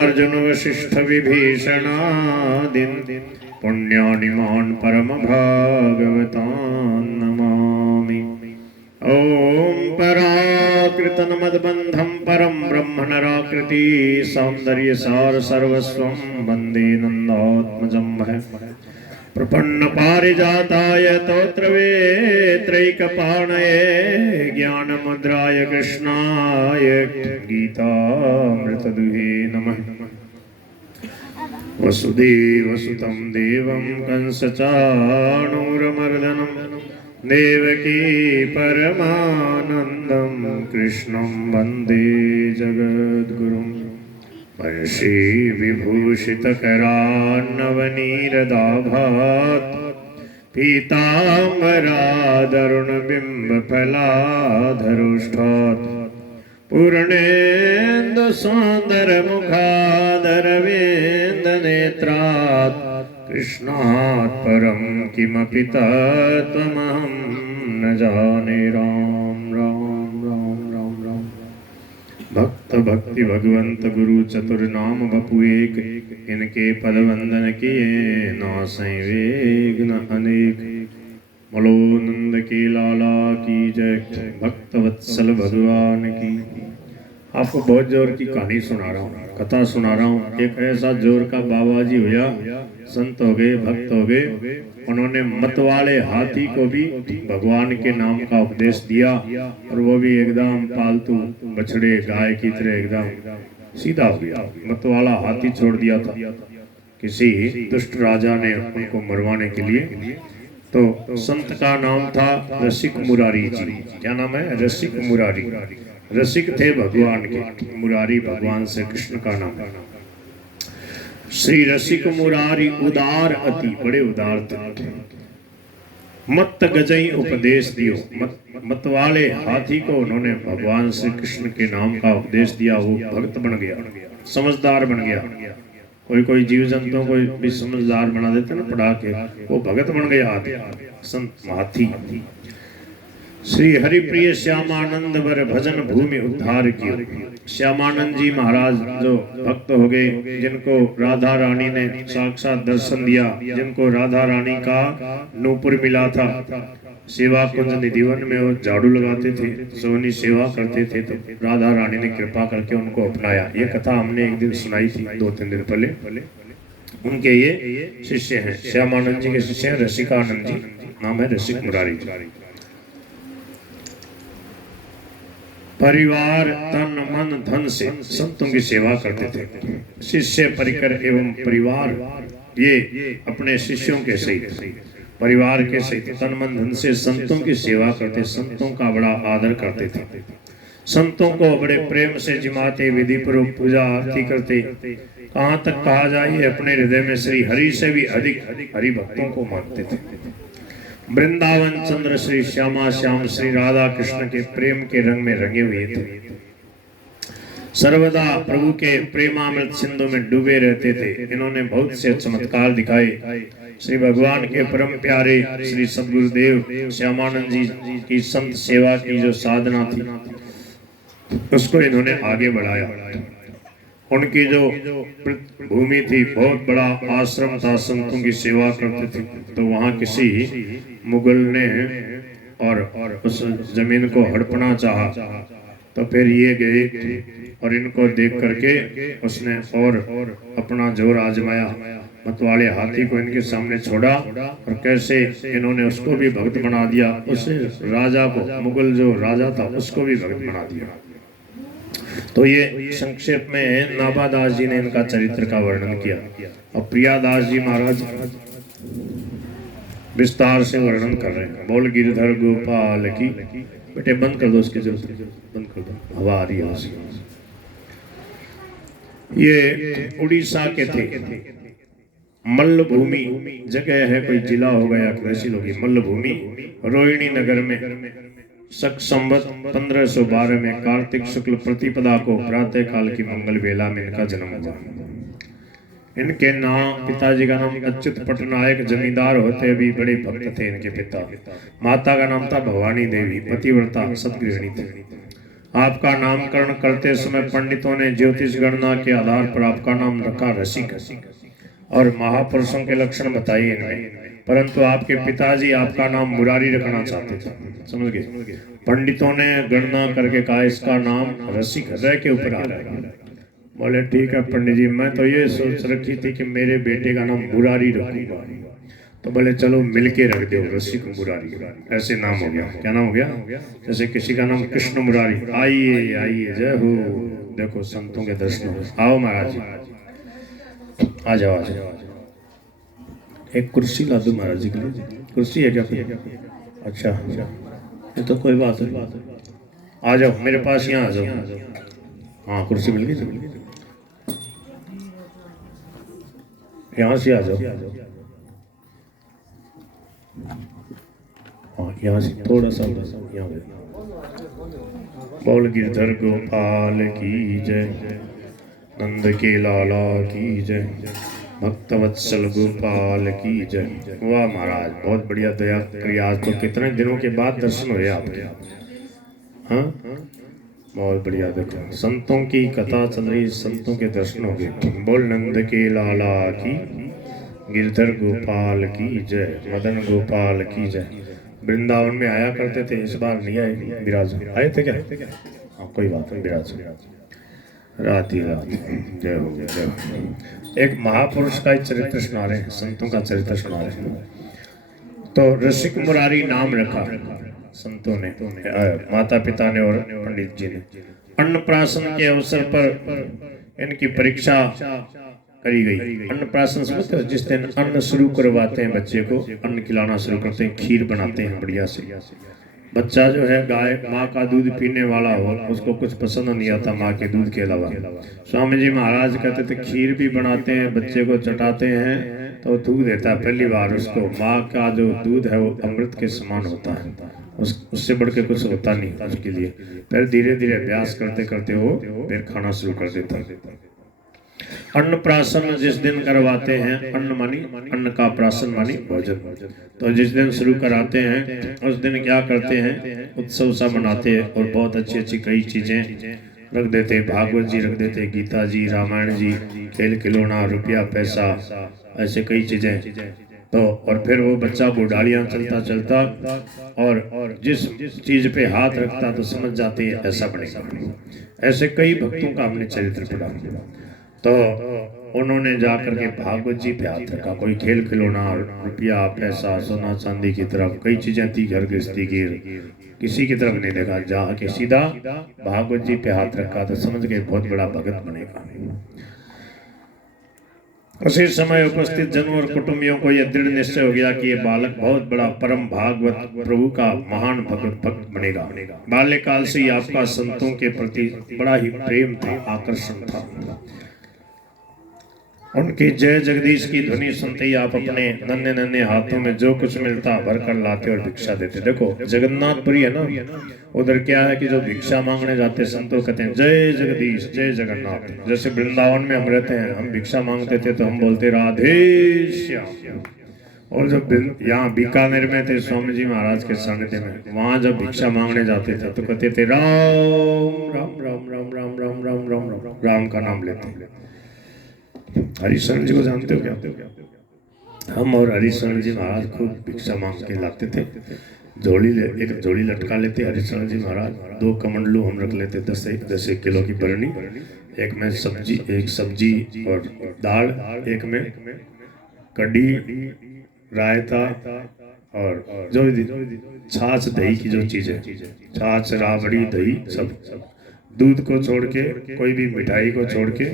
अर्जुन वशिष्ठ विभीषणादिन पुण्यानिमान् परम भागवतान् नमामि। ओम पराकृतं मदबन्धं परम ब्रह्म नराकृति सौंदर्य सार सर्वस्वं वन्दे नन्दात्मजं महः। प्रपन्न पारिजाताय तोत्रवेत्रैकपाणये ज्ञानमुद्राय कृष्णाय गीतामृतदुहे नमः। वसुदेवसुतं देवं कंसचाणूरमर्दनं देवकी परमानन्दं कृष्णं वन्दे जगद्गुरुं। वर्षे विभूषितकरान्नवनीरदाभात् पीताम्बरादरुणबिम्बफलाधरोष्ठात् पूर्णेन्दुसुन्दरमुखादरविन्दनेत्रात् कृष्णात् परं किमपि तत्त्वमहं न जाने। राम राम राम राम राम। भक्त भक्ति भगवंत गुरु चतुर्नाम बपु एक, इनके पद वंदन किए नासै विघ्न अनेक। बोलो नंद की लाला की जय, भक्त वत्सल भगवान की। आपको बहुत जोर की कहानी सुना रहा हूँ, कथा सुना रहा हूँ। एक ऐसा जोर का बाबा जी हुआ, संत हो गए, भक्त हो गए। उन्होंने मतवाले हाथी को भी भगवान के नाम का उपदेश दिया, और वो भी एकदम पालतू बछड़े गाय की तरह एकदम सीधा हो गया। मतवाला हाथी छोड़ दिया था किसी दुष्ट राजा ने उनको मरवाने के लिए। तो संत का नाम था रसिक मुरारी जी। क्या नाम है? रसिक मुरारी। रसिक थे भगवान के, मुरारी भगवान से कृष्ण का नाम। श्री रसिक मुरारी उदार अति, बड़े उदार थे। मत गजई उपदेश दियो। मत वाले हाथी को उन्होंने भगवान श्री कृष्ण के नाम का उपदेश दिया। वो भक्त बन गया, समझदार बन गया। कोई कोई जीव जंतुओं को भी समझदार बना देते ना पढ़ा के, वो भगत बन गया संत हाथी। श्री हरिप्रिय श्यामानंद वर भजन भूमि उद्धार कियो। श्यामानंद जी महाराज जो भक्त हो गए, जिनको राधा रानी ने साक्षात दर्शन दिया, जिनको राधा रानी का नूपुर मिला था। सेवा कुंज निधिवन में वो झाड़ू लगाते थे, सोनी सेवा करते थे, तो राधा रानी ने कृपा करके उनको अपनाया। ये कथा हमने एक दिन सुनाई थी, 2-3 दिन पहले। उनके ये शिष्य हैं, श्यामानंद जी के शिष्य हैं रसिकानंद जी, नाम है रसिक मुरारी जी। परिवार तन मन धन से संतों की सेवा करते थे। शिष्य परिकर एवं परिवार, ये अपने शिष्यों के सहित, परिवार के सहित तन मन धन से संतों की सेवा करते, संतों का बड़ा आदर करते थे। संतों को बड़े प्रेम से जिमाते, विधि पूर्वक पूजा आरती करते। कहाँ तक कहा जाए, अपने हृदय में श्री हरि से भी अधिक हरि भक्तों को मानते थे। वृंदावन चंद्र श्री श्यामा श्याम श्री राधा कृष्ण के प्रेम के रंग में रंगे हुए थे। सर्वदा प्रभु के प्रेमामृत सिंधु में डूबे रहते थे। इन्होंने बहुत से चमत्कार दिखाए। श्री भगवान के परम प्यारे श्री सद्गुरुदेव श्यामानंद जी की संत सेवा की जो साधना थी, उसको इन्होंने आगे बढ़ाया। उनकी जो भूमि थी, बहुत बड़ा आश्रम था, संतों की सेवा करते थे। तो वहाँ किसी मुगल ने और उस जमीन को हड़पना चाहा, तो फिर ये गए और इनको देख करके उसने और अपना जोर आजमाया। मतवाले हाथी को इनके सामने छोड़ा और कैसे इन्होंने उसको भी भक्त बना दिया। उस राजा को, मुगल जो राजा था, उसको भी भक्त बना दिया। तो ये संक्षेप में नाभादास जी ने इनका चरित्र का वर्णन किया। और प्रियादास जी महाराज विस्तार से वर्णन कर रहे हैं। बोल गिरधर गोपाल की। बेटे बंद कर दो उसकी जरूरत, बंद कर दो, हवा आ रही है। ये उड़ीसा के थे। मल्लभूमि जगह है, कोई जिला होगा या तहसील होगी। मल्लभूमि रोहिणी नगर में संवत 1512 में कार्तिक शुक्ल प्रतिपदा को प्रातः काल की मंगल बेला में इनका जन्म हुआ। इनके नाम, पिताजी का नाम अच्युत पटनायक, जमींदार होते भी बड़े भक्त थे इनके पिता। माता का नाम था भवानी देवी, पतिव्रता सतगृहिणी थी। आपका नामकरण करते समय पंडितों ने ज्योतिष गणना के आधार पर आपका नाम रखा रसिक, और महापुरुषों के लक्षण बताइए इनमें। परंतु आपके पिताजी आपका नाम मुरारी रखना चाहते थे, समझ गए। पंडितों ने गणना करके कहा इसका नाम रसिक हृदय के ऊपर आ रहा है। बोले ठीक है पंडित जी, मैं तो ये सोच रखी थी कि मेरे बेटे का नाम मुरारी रखूंगा। तो बोले चलो मिलके रख दो रसिक मुरारी, ऐसे नाम हो गया। क्या नाम हो गया? जैसे किसी का नाम कृष्ण मुरारी। आइए आइए, जय हो। देखो संतों के दर्शन हो। आओ महाराज जी, आ जाओ आ जाओ। एक कुर्सी ला दो महाराज जी के लिए। कुर्सी है क्या? अच्छा ये तो कोई बात नहीं, आ जाओ मेरे पास, यहाँ आ जाओ। हाँ कुर्सी मिल गई, यहाँ से आ जाओ। हाँ यहाँ से थोड़ा सा यहाँ। बोल गिरधर गोपाल की जय, नंद के लाला की जय, भक्तवत्सल गोपाल की जय। वाह महाराज, बहुत बढ़िया दया करी। आज तो कितने दिनों के बाद दर्शन हुए आपके। हाँ बहुत बढ़िया। देखो संतों की कथा चल रही, संतों के दर्शन हो गए। बोल नंद के लाला की, गिरधर गोपाल की जय, मदन गोपाल की जय। वृंदावन में आया करते थे, इस बार नहीं आए विराज। आए थे क्या? हाँ कोई बात नहीं, विराज रात ही रात। जय हो जय हो। एक महापुरुष का चरित्र सुना रहे हैं, संतों का चरित्र सुना रहे हैं। तो रसिक मुरारी नाम रखा संतों ने, माता पिता ने और पंडित जी ने। अन्नप्राशन के अवसर पर इनकी परीक्षा करी गई। अन्नप्राशन समझते हो? जिस दिन अन्न शुरू करवाते हैं बच्चे को, अन्न खिलाना शुरू करते हैं, खीर बनाते हैं बढ़िया से। बच्चा जो है गाय माँ का दूध पीने वाला हो, उसको कुछ पसंद नहीं आता माँ के दूध के अलावा। स्वामी जी महाराज कहते थे खीर भी बनाते हैं, बच्चे को चटाते हैं तो दूध देता है। पहली बार उसको माँ का जो दूध है वो अमृत के समान होता है, उससे बढ़ के कुछ होता नहीं उसके लिए। फिर धीरे धीरे अभ्यास करते करते वो फिर खाना शुरू कर देता है। अन्नप्राशन जिस दिन करवाते हैं, अन्न मानी अन्न का प्राशन मानी भोजन। तो जिस दिन शुरू कराते हैं उस दिन क्या करते हैं, उत्सव सा मनाते हैं और बहुत अच्छी अच्छी कई चीजें रख देते। भागवत जी रख देते, गीता जी, रामायण जी, खेल खिलौना, रुपया पैसा, ऐसे कई चीजें। तो और फिर वो बच्चा बुढ़ालियाँ चलता चलता और जिस चीज पे हाथ रखता तो समझ जाते हैं ऐसा बनेगा। ऐसे कई भक्तों का हमने चरित्र पढ़ा। तो उन्होंने जाकर के भागवत जी पे हाथ रखा। कोई खेल खिलौना, रुपया पैसा, सोना चांदी की तरफ कई चीजें थी, घर गृहस्थी की, किसी की तरफ नहीं देखा, जाके सीधा भागवत जी पे हाथ रखा तो समझ गए बहुत बड़ा भगत बनेगा। उसी समय उपस्थित जनों और कुटुंबियों को यह दृढ़ निश्चय हो गया कि ये बालक बहुत बड़ा परम भागवत प्रभु का महान भक्त बनेगा। बाल्यकाल से ही आपका संतों के प्रति बड़ा ही प्रेम था, आकर्षण था। उनकी जय जगदीश की ध्वनि सुनते ही आप अपने नन्हे नन्हे हाथों में जो कुछ मिलता भर कर लाते और भिक्षा देते। देखो जगन्नाथपुरी है ना, उधर क्या है कि जो भिक्षा मांगने जाते संतों कहते हैं जय जगदीश जय जगन्नाथ। जैसे वृंदावन में हम रहते हैं, हम भिक्षा मांगते थे तो हम बोलते राधे श्याम। और जब यहाँ बीकानेर में थे स्वामी जी महाराज के सानिध्य में, वहां जब भिक्षा मांगने जाते थे तो कहते थे राम राम राम राम राम राम राम राम राम, राम का नाम लेते। हरिशरण जी को जानते हो क्या? हम और हरिशरण जी महाराज खूब भिक्षा मांग के लाते थे। एक झोली लटका लेते हरिशरण जी महाराज, 2 कमंडलू हम रख लेते, 10 किलो की बरनी, एक में सब्जी, एक सब्जी और दाल, एक में कढ़ी, रायता और जो छाछ दही की जो चीज है, छाछ राबड़ी दही सब, दूध को छोड़ के, कोई भी मिठाई को छोड़ के,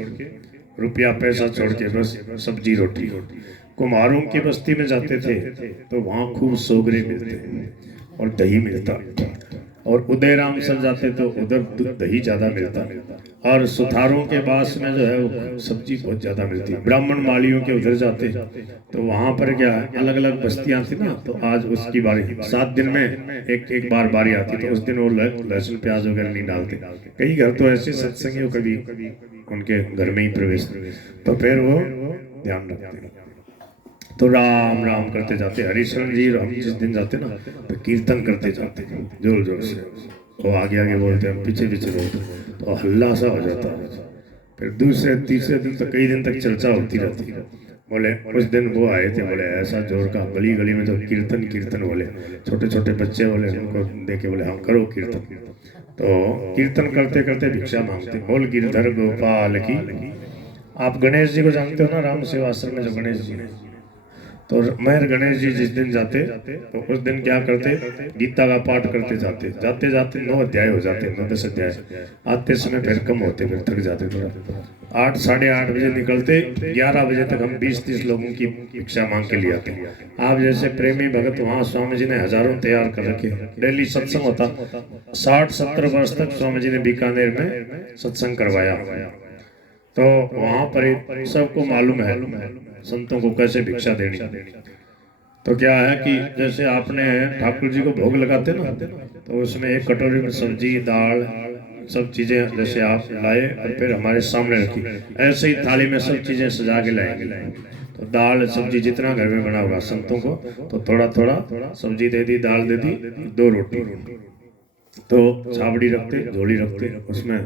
रुपया पैसा छोड़ के बस सब्जी रोटी। कुम्हारों की बस्ती में जाते थे तो वहाँ खूब सोगरे मिलते और दही मिलता, और उदयराम सर जाते तो उधर दही ज्यादा मिलता, और सुथारों के पास में जो है वो सब्जी बहुत ज्यादा मिलती। ब्राह्मण मालियों के उधर जाते तो वहाँ पर क्या है, अलग अलग बस्तियां थी ना, तो आज उसकी बारी 7 दिन में एक बार बारी आती, तो उस दिन वो लहसुन प्याज वगैरह नहीं डालते। कई घर तो ऐसे सत्संगी हो कभी उनके घर में ही प्रवेश, तो फिर वो ध्यान रखते, तो राम राम करते जाते। हरिशरण जी हम जिस दिन जाते ना तो कीर्तन करते जाते जोर जोर से, वो आगे आगे बोलते हैं, पीछे पीछे बोलते हैं, तो हल्ला सा हो जाता है। फिर दूसरे तीसरे दिन तक कई दिन तक चर्चा होती रहती है। बोले उस दिन वो आए थे, बोले ऐसा जोर का, गली गली में जो कीर्तन कीर्तन बोले, छोटे छोटे बच्चे बोले, उनको देखे बोले हम करो कीर्तन। तो कीर्तन करते करते भिक्षा मांगते, बोल गिरधर गोपाल की। आप गणेश जी को जानते हो ना, राम सेवा आश्रम में जो गणेश जी, तो मैं गणेश जी जिस दिन जाते तो उस दिन क्या करते, गीता का पाठ करते जाते जाते जाते 9 अध्याय हो जाते, 9-10 अध्याय। आते समय फिर कम होते, फिर थक जाते थोड़ा। 8 साढ़े 8 बजे निकलते, 11 बजे तक हम 20-30 लोगों की भिक्षा मांग के लिए आते। आप जैसे प्रेमी भगत वहाँ स्वामी जी ने हजारों तैयार कर रखे, डेली सत्संग होता। 60-70 वर्ष तक स्वामी जी ने बीकानेर में सत्संग करवाया। तो वहां पर सबको मालूम है संतों को कैसे भिक्षा देनी। तो क्या है कि जैसे आपने ठाकुर जी को भोग लगाते ना, तो उसमें एक कटोरी में सब्जी दाल सब चीजें जैसे आप लाए और फिर हमारे सामने रखी, ऐसे ही थाली में सब चीजें सजा के लाएंगे। तो दाल सब्जी जितना घर में बना होगा संतों को, तो थोड़ा थोड़ा सब्जी दे दी, दाल दे दी, 2 रोटी, तो छाबड़ी रखते, झोली रखते, उसमें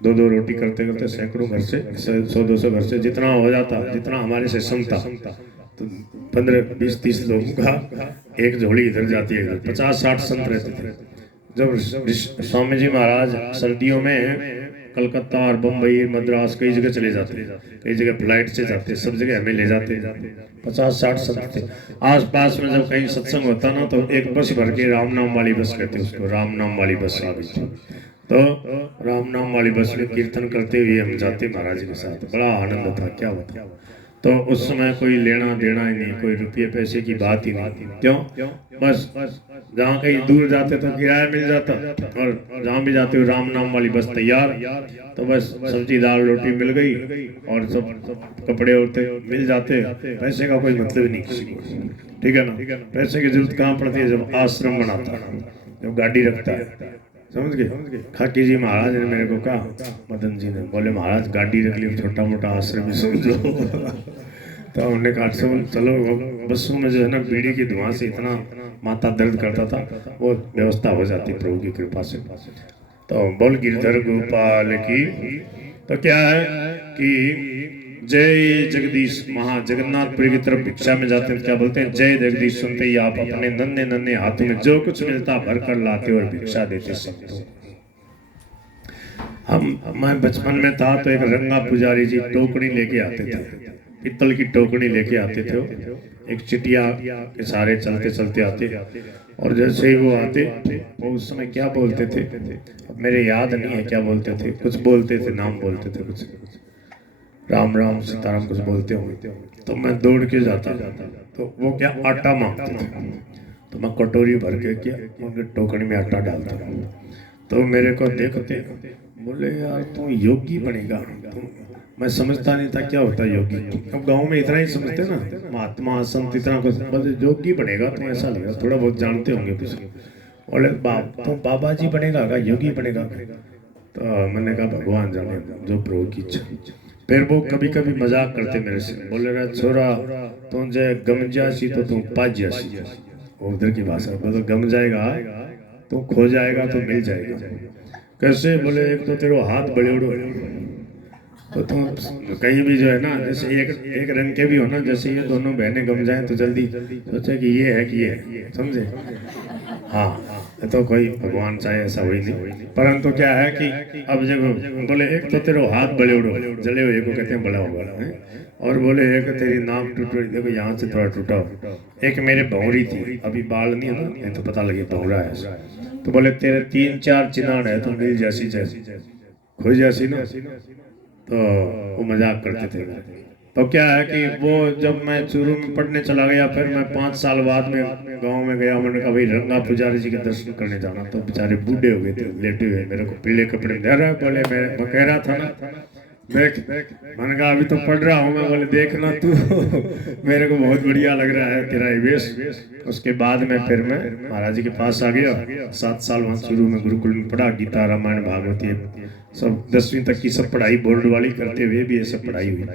2-2 रोटी करते करते सैकड़ों घर से, 100-200 घर से जितना हो जाता, जितना हमारे से संता, तो 15-20-30 लोगों का एक झोली इधर जाती है। 50-60 संत रहते थे। जब स्वामी जी महाराज सर्दियों में कलकत्ता और बम्बई मद्रास कई जगह चले जाते, कई जगह फ्लाइट से जाते, सब जगह हमें ले जाते। 50-60 संत थे। आस पास में जब कहीं सत्संग होता ना, तो एक बस भर के, राम नाम वाली बस कहते उसको, राम नाम वाली बस आ गई। तो राम नाम वाली बस में कीर्तन करते हुए हम जाते महाराज जी के साथ, बड़ा आनंद था, क्या होता। तो उस समय कोई लेना देना ही नहीं, कोई रुपये पैसे की बात ही नहीं। क्यों? बस जहाँ कहीं दूर जाते तो किराया मिल जाता, और जहाँ भी जाते हो राम नाम वाली बस तैयार। तो बस सब्जी दाल रोटी मिल गई, और सब कपड़े उड़ते मिल जाते, पैसे का कोई मतलब नहीं किसी को, ठीक है ना। पैसे की जरूरत कहाँ पड़ती है? जब आश्रम बनाता है, जब गाड़ी रखता है, समझ गए। खाकी जी महाराज ने मेरे को कहा, मदन जी ने, बोले महाराज गाड़ी रख ली, छोटा मोटा आश्रम ही समझो। तो हमने कहा चलो, बसों में जो है ना बीड़ी की धुआं से इतना माथा दर्द करता था, वो व्यवस्था हो जाती प्रभु की कृपा से। तो बोल गिरधर गोपाल की। तो क्या है कि जय जगदीश, महा जगन्नाथपुरी की तरफ भिक्षा में जाते हैं, क्या बोलते हैं? जय जगदीश। सुनते ही आप अपने नन्हे नन्हे हाथों में जो कुछ मिलता भर कर लाते और भिक्षा देते सबको। मैं बचपन में था तो एक रंगा पुजारी जी टोकरी लेके आते थे, पित्तल की टोकरी लेके आते थे, एक चिटिया के सारे चलते चलते आते, और जैसे ही वो आते, वो उस समय क्या बोलते थे मेरे याद नहीं है क्या बोलते थे, कुछ बोलते थे, नाम बोलते थे, कुछ राम राम सीताराम कुछ बोलते होंगे। तो मैं दौड़ के जाता, तो वो क्या आटा मांगते थे, तो मैं कटोरी भर के क्या उनके टोकरी में आटा डालता। तो मेरे को देखते बोले यार तू योगी बनेगा। तो मैं समझता नहीं था क्या होता है योगी। अब गांव में इतना ही समझते ना, महात्मा संत इतना कुछ, बस योगी बनेगा तो ऐसा लगेगा, थोड़ा बहुत जानते होंगे कुछ। बोले तो बाबा जी बनेगा क्या, योगी बनेगा? तो मैंने कहा भगवान जाने, जो प्रभु की इच्छा। फिर वो कभी कभी मजाक करते मेरे से, बोले रहा छोरा तुम जे गम जासी तो तुम पाज जासी। उधर की भाषा, मतलब गम जाएगा तो खो जाएगा तो मिल जाएगा। कैसे? बोले एक तो तेरे हाथ बड़े उड़ो, तो तुम कहीं भी जो है ना, जैसे एक रंग के भी हो ना, जैसे ये दोनों बहनें गम जाएं तो जल्दी सोचे कि ये है कि ये है, समझे। हाँ, तो कोई भगवान चाहे ऐसा हुई नहीं, परंतु क्या है कि अब जब बोले एक तो तेरे हाथ बड़े उड़ो, जले हुए को कहते हैं बड़ा होगा, और बोले एक तेरी नाक टूट रही, देखो यहाँ से थोड़ा टूटा हो। एक मेरे भौरी थी, अभी बाल नहीं है ना, ये तो पता लगे भौरा है। तो बोले तेरे 3-4 चिनाड़ है तो मिल जैसी जैसी खुश जैसी ना। तो वो मजाक करते थे। तो क्या है कि वो जब मैं चूरू में पढ़ने चला गया, फिर मैं 5 साल बाद में गांव में गया, मैंने कहा भाई रंगा पुजारी जी के दर्शन करने जाना। तो बेचारे बूढ़े हो गए थे, लेटे हुए, मेरे को पीले कपड़े दे रहे, बोले मैं कह रहा था ना देख, मैंने कहा अभी तो पढ़ रहा हूँ मैं, बोले देखना तू मेरे को बहुत बढ़िया लग रहा है तेरा वेश। उसके बाद में फिर मैं महाराज जी के पास आ गया, 7 साल वहाँ चूरू में गुरुकुल में पढ़ा, गीता रामायण भागवती सब 10वीं तक की सब पढ़ाई बोर्ड वाली करते हुए भी ये सब पढ़ाई हुई।